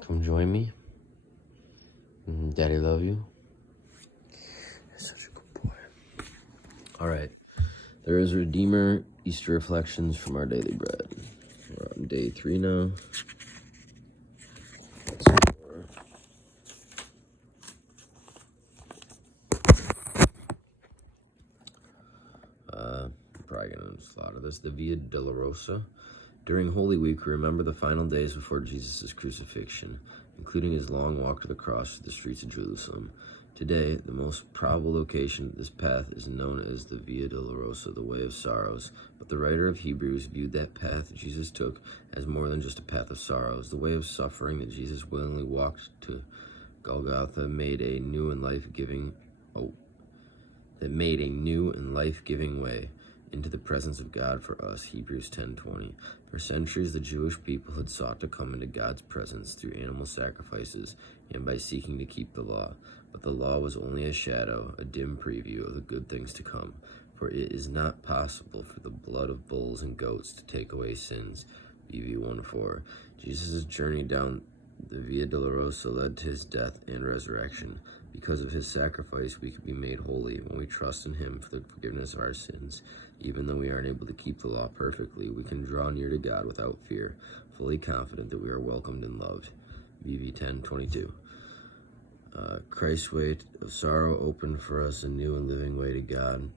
Come join me. Daddy love you. That's such a good boy. All right. There is Redeemer Easter Reflections from Our Daily Bread. We're on day 3 now. I'm probably going to slaughter this. The Via Dolorosa. During Holy Week, we remember the final days before Jesus' crucifixion, including his long walk to the cross through the streets of Jerusalem. Today, the most probable location of this path is known as the Via Dolorosa, the Way of Sorrows, but the writer of Hebrews viewed that path Jesus took as more than just a path of sorrows. The way of suffering that Jesus willingly walked to Golgotha made a new and life-giving way into the presence of God for us, Hebrews 10:20. For centuries, the Jewish people had sought to come into God's presence through animal sacrifices and by seeking to keep the law. But the law was only a shadow, a dim preview of the good things to come. For it is not possible for the blood of bulls and goats to take away sins, BV 1:4. Jesus' journey down the Via Dolorosa led to his death and resurrection. Because of his sacrifice, we can be made holy when we trust in him for the forgiveness of our sins. Even though we aren't able to keep the law perfectly, we can draw near to God without fear, fully confident that we are welcomed and loved. VV 10:22. Christ's way of sorrow opened for us a new and living way to God.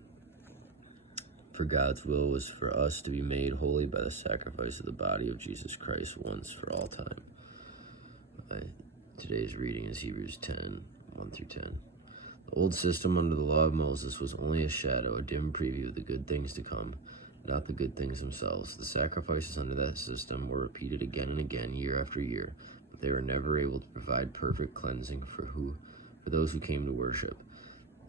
For God's will was for us to be made holy by the sacrifice of the body of Jesus Christ once for all time. Today's reading is Hebrews 10:1-10. The old system under the law of Moses was only a shadow, a dim preview of the good things to come, not the good things themselves. The sacrifices under that system were repeated again and again, year after year, but they were never able to provide perfect cleansing for those who came to worship.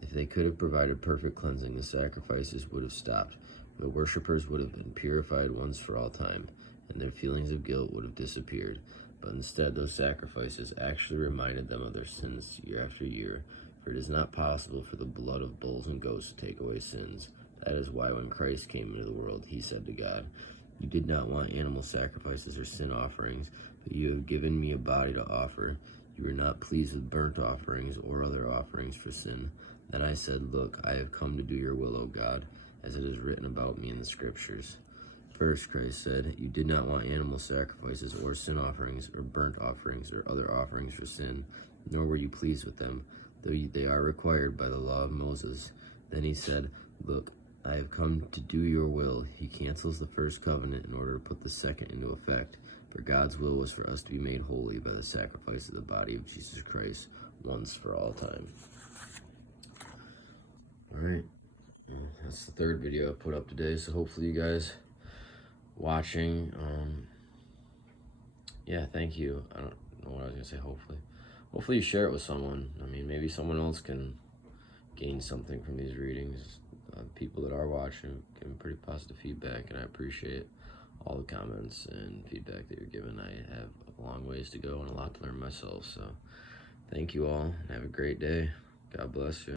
If they could have provided perfect cleansing, the sacrifices would have stopped. The worshippers would have been purified once for all time, and their feelings of guilt would have disappeared. But instead, those sacrifices actually reminded them of their sins year after year, for it is not possible for the blood of bulls and goats to take away sins. That is why when Christ came into the world, he said to God, "You did not want animal sacrifices or sin offerings, but you have given me a body to offer. You were not pleased with burnt offerings or other offerings for sin." Then I said, "Look, I have come to do your will, O God, as it is written about me in the scriptures." First, Christ said, "You did not want animal sacrifices or sin offerings or burnt offerings or other offerings for sin, nor were you pleased with them, though they are required by the law of Moses." Then he said, "Look, I have come to do your will." He cancels the first covenant in order to put the second into effect. For God's will was for us to be made holy by the sacrifice of the body of Jesus Christ once for all time. All right, that's the third video I put up today, so hopefully you guys watching, yeah, thank you. I don't know what I was gonna say. Hopefully you share it with someone. I mean, maybe someone else can gain something from these readings. People that are watching giving pretty positive feedback, and I appreciate all the comments and feedback that you're giving. I have a long ways to go and a lot to learn myself, so thank you all and have a great day. God bless you.